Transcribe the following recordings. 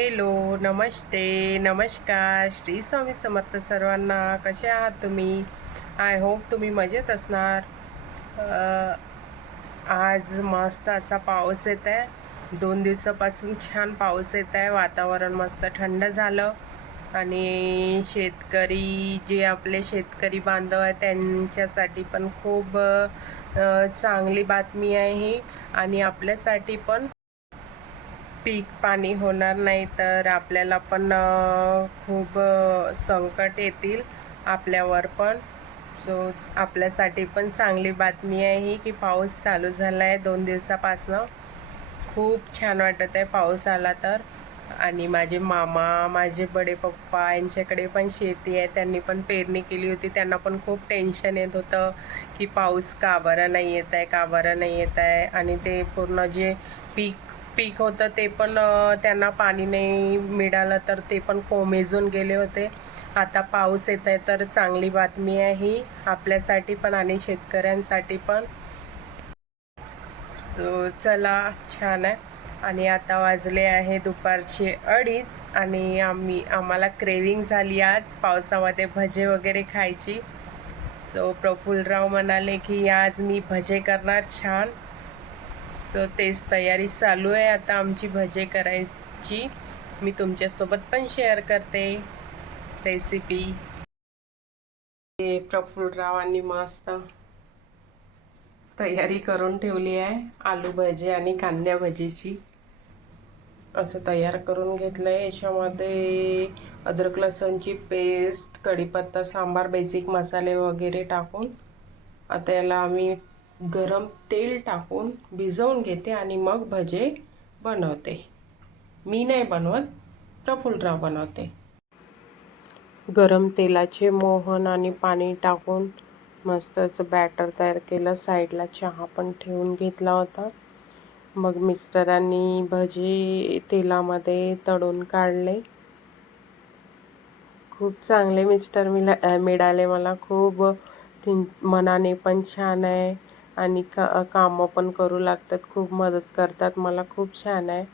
Hello, नमस्ते, नमस्कार. श्री स्वामी समर्थ सर्वांना. कसे आहात तुम्ही? आय होप तुम्ही मजेत असणार. आज मस्त असा पाऊस येत आहे. 2 दिवसापासून छान पाऊस येत आहे. वातावरण मस्त थंड झालं आणि शेतकरी जे आपले शेतकरी बांधव आहेत त्यांच्यासाठी पण खूप चांगली बातमी आहे ही. आणि आपल्यासाठी पण पीक पाणी होणार नाही तर आपल्याला पण खूप संकट येतील आपल्यावर पण. सो आपल्यासाठी पण चांगली बातमी आहे ही की पाऊस चालू झाला आहे 2 दिवसापासनं. खूप छान वाटत आहे पाऊस आला तर. आणि माझे मामा, माझे बडे पप्पा यांच्याकडे पण शेती आहे. त्यांनी पण पेरणी केली होती. त्यांना पण खूप टेन्शन येत होतं की पाऊस का बरं नाही येत आहे, का बरं नाही येत आहे. आणि ते पूर्ण जे पीक होतं ते पण त्यांना पाणी नाही मिळालं तर ते पण कोमेजून गेले होते. आता पाऊस येत आहे तर चांगली बातमी आहे ही आपल्यासाठी पण आणि शेतकऱ्यांसाठी पण. सो चला, छान आहे. आणि आता वाजले आहे दुपारचे 2:30 आणि आम्हाला क्रेविंग झाली आज पावसामध्ये भजे वगैरे खायची. सो प्रफुल्लराव म्हणाले की आज मी भजे करणार छान. सो तेच तयारी चालू आहे आता आमची भजे करायची. मी तुमच्यासोबत पण शेअर करते रेसिपी. प्रफुल्लरावांनी मस्त तयारी करून ठेवली आहे आलू भजी आणि कांद्या भजीची. असं तयार करून घेतलं आहे. याच्यामध्ये अद्रक लसूणची पेस्ट, कढीपत्ता, सांबार, बेसिक मसाले वगैरे टाकून आता याला आम्ही गरम तेल टाकून भिजवून घेते आणि मग भजे बनवते. मी नाही बनवत, प्रफुल्लराव बनवते. गरम तेलाचे मोहन आणि पाणी टाकून मस्त असं बॅटर तयार केलं. साईडला चहा पण ठेवून घेतला होता. मग मिस्टरांनी भजी तेलामध्ये तळून काढले. खूप चांगले मिस्टर मिळाले मला. खूप मनाने पण छान आहे आणि कामं पण करू लागतात, खूप मदत करतात मला. खूप छान आहे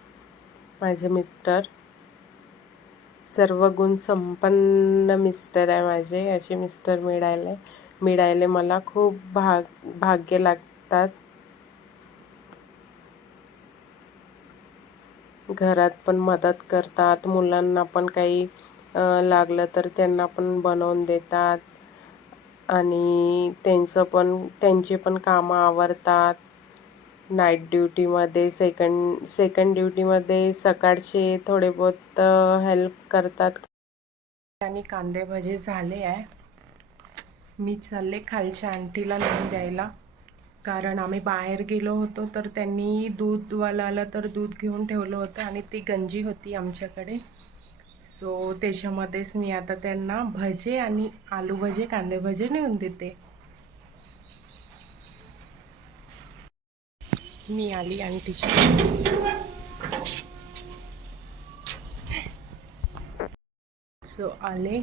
माझे मिस्टर. सर्व गुण संपन्न मिस्टर आहे माझे. असे मिस्टर मिळाले मला खूप भाग्य लागतात. घरात पण मदत करतात. मुलांना पण काही लागलं तर त्यांना पण बनवून देतात आणि त्यांचे पण कामं आवरतात. नाईट ड्युटीमध्ये सेकंड ड्युटीमध्ये सकाळचे थोडे बहुत हेल्प करतात. आणि कांदे भजे झाले आहे. मी चालले खालच्या आंटीला नेऊन द्यायला, कारण आम्ही बाहेर गेलो होतो तर त्यांनी दूधवाला आला तर दूध घेऊन ठेवलं होतं आणि ती गंजी होती आमच्याकडे. सो त्याच्यामध्येच मी आता त्यांना भजे आणि आलू भजे, कांदे भजे नेऊन देते. मी आली आंटीच्या. सो आले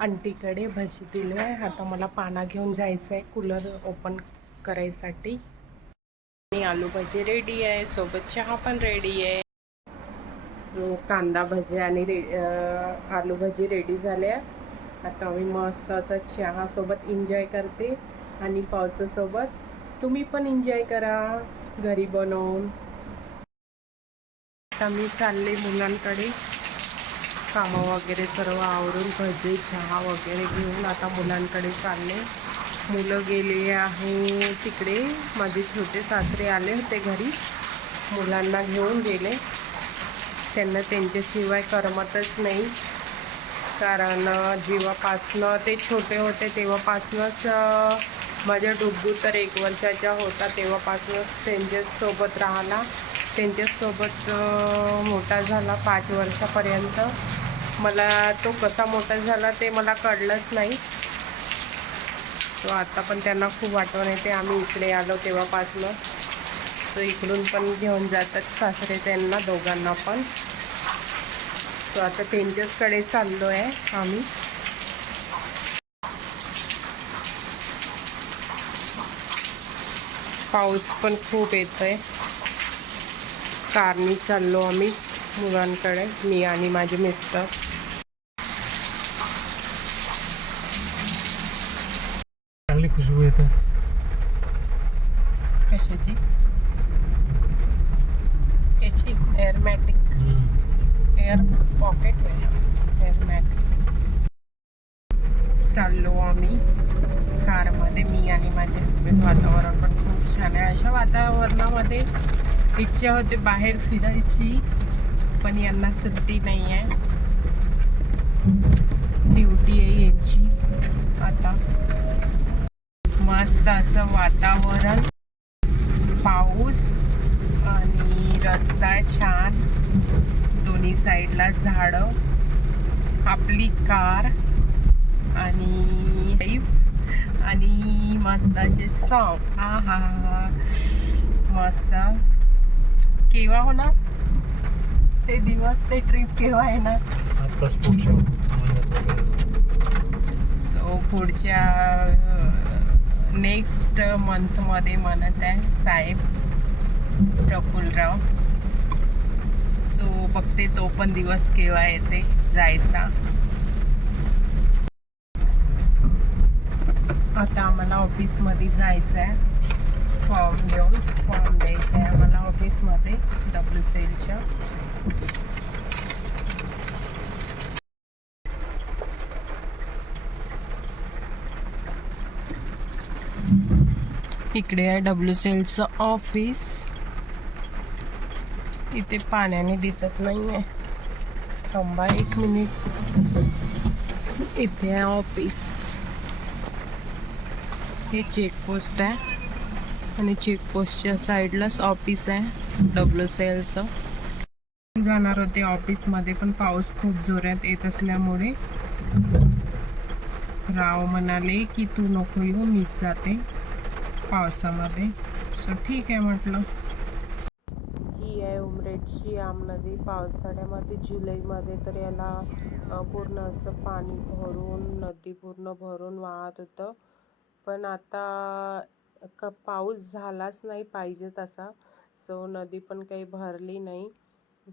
आंटीकडे, भजी दिले आहे. आता मला पाना घेऊन जायचं आहे कूलर ओपन करायसाठी. आणि आलू भजी रेडी आहे, सोबत चहा पण रेडी आहे. सो कांदा भजी आणि आलू भजी रेडी झाल्या. आता मी मस्त असं चहासोबत एन्जॉय करते आणि पावसासोबत. तुम्ही पण एन्जॉय करा घरी बनवून. आता मी चालले मुलांकडे. कामं वगैरे सर्व आवरून भजी चहा वगैरे घेऊन आता मुलांकडे चालले. मुलं गेले आहे तिकडे. माझे छोटे सासरे आले होते घरी, मुलांना घेऊन गेले. त्यांना त्यांच्याशिवाय करमतच नाही, कारण जेव्हापासनं ते छोटे होते तेव्हापासनंच माझ्या डुग्गू तर 1 वर्षाचा होता तेव्हापासनंच त्यांच्यासोबत राहिला. त्यांच्यासोबत मोठा झाला 5 वर्षापर्यंत. मला तो कसा मोठा झाला ते मला कळलंच नाही. तो आता पण त्यांना खूप आठवण येते आम्ही इकडे आलो तेव्हापासनं. तो इकडून पण घेऊन जातात सासरे त्यांना दोघांना पण. तो आता त्यांच्याचकडे चाललो आहे आम्ही. पाऊस पण खूप येतोय. कारनी चाललो आम्ही. मुलांकडे, मी आणि माझे मिस्टर. चांगली खुशबू येते. कशाची? याची एअरमॅटिक, एअर पॉकेट एअरमॅटिक. चाललो आम्ही कारमध्ये, मी आणि माझे हसबंड. वातावरण पण खूप छान आहे. अशा वातावरणामध्ये इच्छा होते बाहेर फिरायची, पण यांना सुट्टी नाही आहे. ड्युटी आहे यांची. आता मस्त असं वातावरण, पाऊस आणि रस्ता छान, दोन्ही साईडला झाडं, आपली कार आणि मस्त असे सॉन्ग. हा हा मस्त. केव्हा होणार ते दिवस, ते ट्रिप केव्हा येणार? सो पुढच्या नेक्स्ट मंथमध्ये म्हणत आहे साहेब प्रफुल्लराव. सो बघते तो पण दिवस केव्हा येते जायचा. आता आम्हाला ऑफिसमध्ये जायचं आहे, फॉर्म द्यायचा आहे आम्हाला ऑफिसमध्ये WCLच्या. इकडे आहे WCLचं ऑफिस. इथे पाण्याने दिसत नाही आहे, थांबा 1 मिनिट. इथे आहे ऑफिस. हे चेकपोस्ट आहे आणि चेकपोस्टच्या साईडलाच ऑफिस आहे WCLचं. जाणार होते ऑफिसमध्ये, पण पाऊस खूप जोरात येत असल्यामुळे राव म्हणाले की तू नको येऊ, मीच जाते पावसामध्ये. सो ठीक आहे म्हटलं. ही आहे उमरेडची आम नदी. पावसाळ्यामध्ये जुलैमध्ये तर याला पूर्ण असं पाणी भरून, नदी पूर्ण भरून वाहत होतं. पण आता पाऊस झालाच नाही पाहिजे तसा, सो नदी पण काही भरली नाही.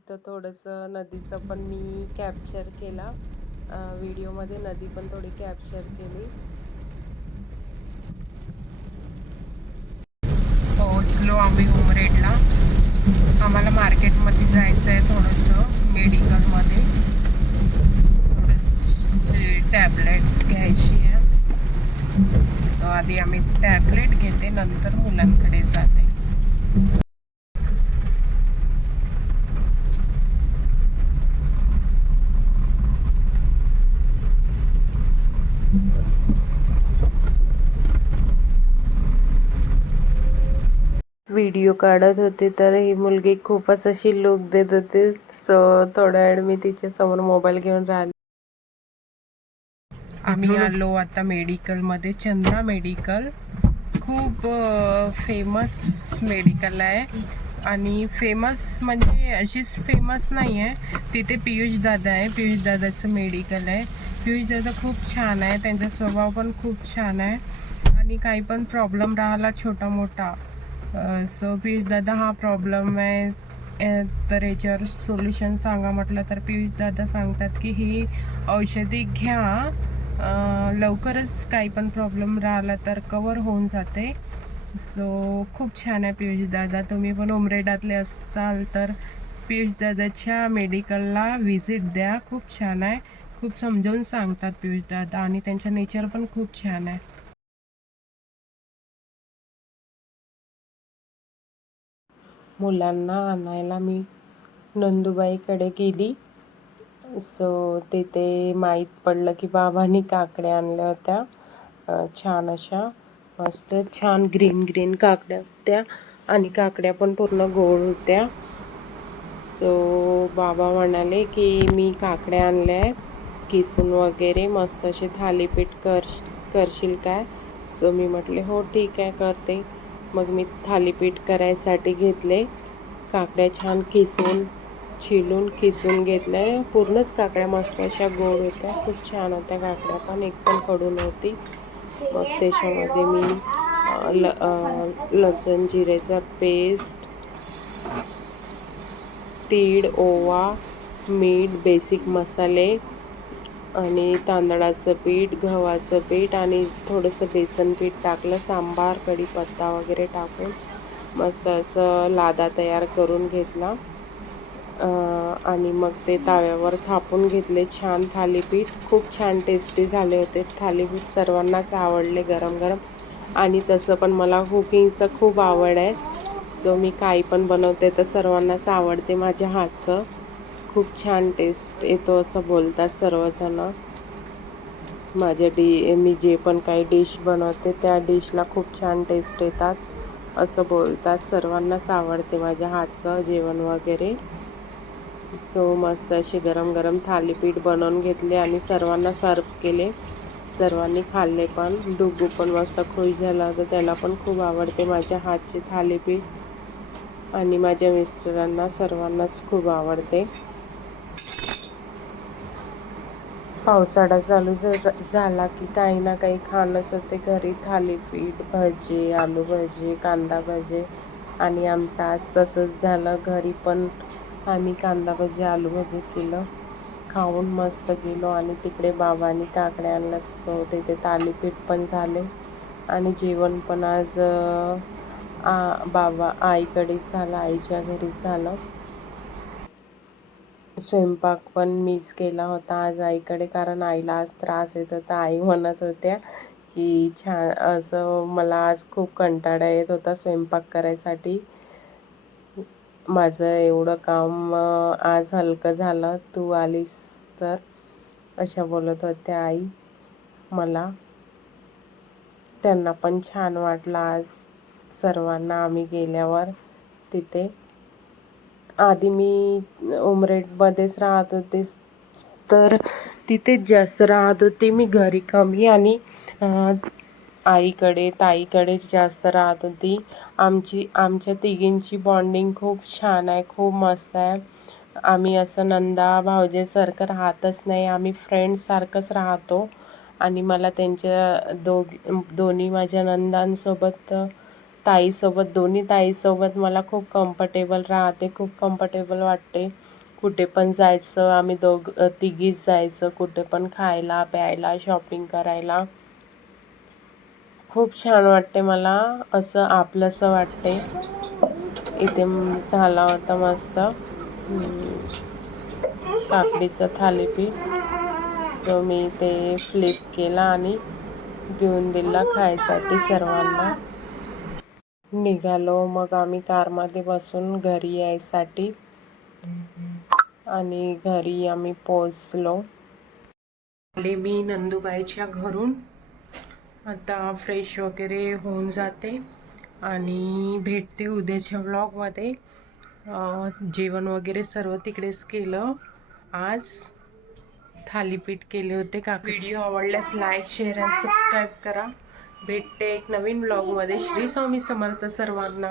तर थोडंसं नदीचं पण मी कॅप्चर केला व्हिडिओमध्ये, नदी पण थोडी कॅप्चर केली. पोहोचलो आम्ही उमरेडला. आम्हाला मार्केटमध्ये जायचं आहे, थोडंसं मेडिकलमध्ये थोडेसे टॅबलेट्स घ्यायची आहे. सो आधी आम्ही टॅबलेट घेते, नंतर मुलांकडे जाते. व्हिडिओ काढत होते तर ही मुलगी खूपच अशी लुक देत होती. सो थोड्या वेळ मी तिच्या समोर मोबाईल घेऊन राहिले. आम्ही आलो आता मेडिकलमध्ये, चंद्रा मेडिकल. खूप फेमस मेडिकल आहे, आणि फेमस म्हणजे अशीच फेमस नाही आहे. तिथे पियुष दादा आहे, पियुष दादाचं मेडिकल आहे. पियुष दादा खूप छान आहे, त्यांचा स्वभाव पण खूप छान आहे. आणि काही पण प्रॉब्लेम राहिला छोटा मोठा, सो पियुष दादा हा प्रॉब्लेम आहे तर याच्यावर सोल्युशन सांगा म्हटलं तर पियुष दादा सांगतात की ही औषधी घ्या, लवकरच काही पण प्रॉब्लेम राहिला तर कवर होऊन जाते. सो खूप छान आहे पियुष दादा. तुम्ही पण उमरेडातले असाल तर पियुष दादाच्या मेडिकलला व्हिजिट द्या, खूप छान आहे. खूप समजावून सांगतात पियुष दादा, आणि त्यांचं नेचर पण खूप छान आहे. मुलांना आणायला मी नंदुबाईकडे गेली. सो तिथे माहीत पडलं की बाबांनी काकड्या आणल्या होत्या, छान अशा मस्त छान ग्रीन काकड्या होत्या, आणि काकड्या पण पूर्ण गोड होत्या. सो बाबा म्हणाले की मी काकड्या आणल्या आहे किसून वगैरे, मस्त असे थालीपीठ करशील काय? सो मी म्हटले हो ठीक आहे करते. मग मी थालीपीठ करायसाठी घेतले. काकड्या छान छिलून किसून घेतल्या. पूर्णच काकड्या मस्त अशा गोड होत्या, खूप छान होत्या काकड्या, पण एक पण कडू नव्हती. मग त्याच्यामध्ये मी लसूण जिरेचा पेस्ट, तीळ, ओवा, मीठ, बेसिक मसाले आणि तांदळाचं पीठ, गव्हाचं पीठ आणि थोडंसं बेसन पीठ टाकलं. सांबार, कढीपत्ता वगैरे टाकून मस्त असं लादा तयार करून घेतला. आणि मग ते तव्यावर थापून घेतले. छान थालीपीठ खूप छान टेस्टी झाले होते. थालीपीठ सर्वांनाच आवडले गरम गरम. आणि तसं पण मला कुकिंगचं खूप आवड आहे. सो मी काही पण बनवते तर सर्वांनाच आवडते. माझ्या हातचं खूप छान टेस्ट येतो असं बोलतात सर्वजण. मी जे पण काही डिश बनवते त्या डिशला खूप छान टेस्ट येतात असं बोलतात. सर्वांनाच आवडते माझ्या हातचं जेवण वगैरे. सो मस्त असे गरम गरम थालीपीठ बनवून घेतले आणि सर्वांना सर्व केले. सर्वांनी खाल्ले पण. डुग्गू पण मस्त खुश झाला होता. त्याला पण खूप आवडते माझ्या हातचे थालीपीठ आणि माझ्या मिस्टरांना सर्वांनाच खूप आवडते. पावसाळा चालू झाला की काही ना काही खाणंच होते घरी. थालीपीठ, भजे, आलू भजे, कांदा भजे. आणि आमचं आज तसंच झालं. घरी पण आम्ही कांदा भजी, आलू भजी केलं. खाऊन मस्त गेलो आणि तिकडे बाबांनी काकडे आणलं. सो तिथे थालीपीठ पण झाले आणि जेवण पण आज आईकडेच झालं, आईच्या घरीच झालं. स्वयंपाक पण मीच केला होता आज आईकडे, कारण आईला आज त्रास येत होता. आई म्हणत होत्या की छान असं मला आज खूप कंटाळा येत होता स्वयंपाक करायसाठी. माझं एवढं काम आज हलकं झालं तू आलीस तर, अशा बोलत होत्या आई मला. त्यांना पण छान वाटलं आज सर्वांना आम्ही गेल्यावर तिथे. आधी मी उमरेडमध्येच राहत होते तर तिथेच जास्त राहत होते मी. घरी कमी आणि आईकडे, ताईकडेच जास्त राहत होती. आमच्या तिघींची बॉन्डिंग खूप छान आहे, खूप मस्त आहे. आम्ही असं नंदा भावजेसारखं राहतच नाही, आम्ही फ्रेंड्ससारखंच राहतो. आणि मला त्यांच्या दोन्ही माझ्या नंदांसोबत, ताईसोबत, दोन्ही ताईसोबत मला खूप कम्फर्टेबल राहते, खूप कम्फर्टेबल वाटते. कुठे पण जायचं आम्ही तिघीच जायचं, कुठे पण खायला प्यायला शॉपिंग करायला. खूप छान वाटते मला, असं आपलंसं वाटते. इथे झाला होता मस्त काकडीचं थालीपीठ. सो मी ते फ्लिप केला आणि घेऊन दिला खायसाठी सर्वांना. निघालो मग आम्ही कारमध्ये बसून घरी यायसाठी आणि घरी आम्ही पोचलो. आले मी नंदूबाईच्या घरून. आता फ्रेश वगैरे होऊन जाते आणि भेटते उद्याच्या व्लॉगमध्ये. जेवण वगैरे सर्व तिकडेच केलं. आज थालीपीठ केले होते का. व्हिडिओ आवडल्यास लाईक, शेअर आणि सबस्क्राईब करा. भेटते एक नवीन व्लॉगमध्ये. श्री स्वामी समर्थ सर्वांना.